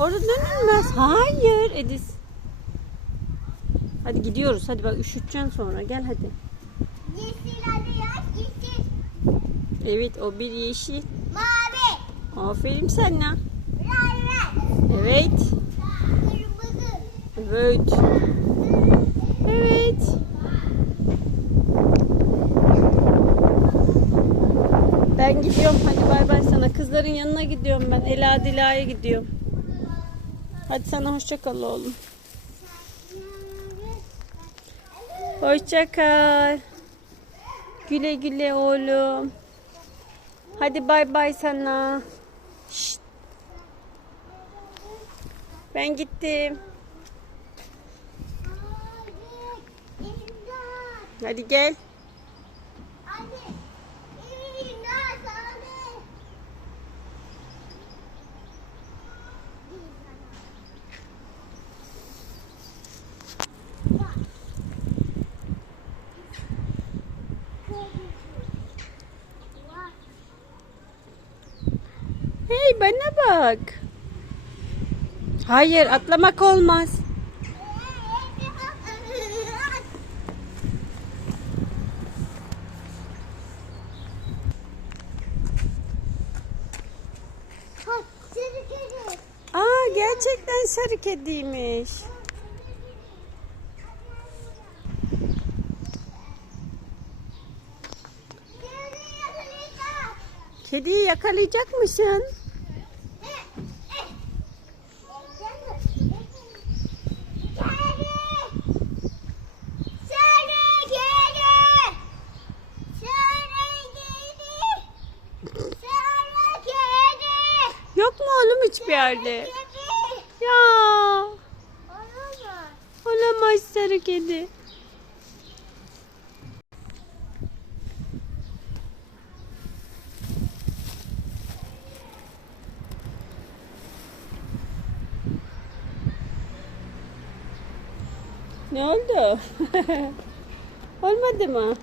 Orada dönülmez. Hayır Edis. Hadi gidiyoruz. Hadi bak üşüteceksin sonra. Gel hadi. Yeşil hadi ya. Yeşil. Evet o bir yeşil. Mavi. Aferin sana. Lale. Evet. Kırmızı. Evet. Evet. Ben gidiyorum. Hadi bay bay sana. Kızların yanına gidiyorum ben. Ela Dila'ya gidiyorum. Hadi sana hoşça kal oğlum. Hoşça kal. Güle güle oğlum. Hadi bay bay sana. Şşt. Ben gittim. Hadi gel. Hadi. İmdat hadi. Hey bana bak. Hayır atlamak olmaz. Aa gerçekten sarı kediymiş. Kediyi yakalayacak mısın? Yok mu oğlum hiçbir yerde? Ya olamaz sarı kedi. Ne oldu? Olmadı mı?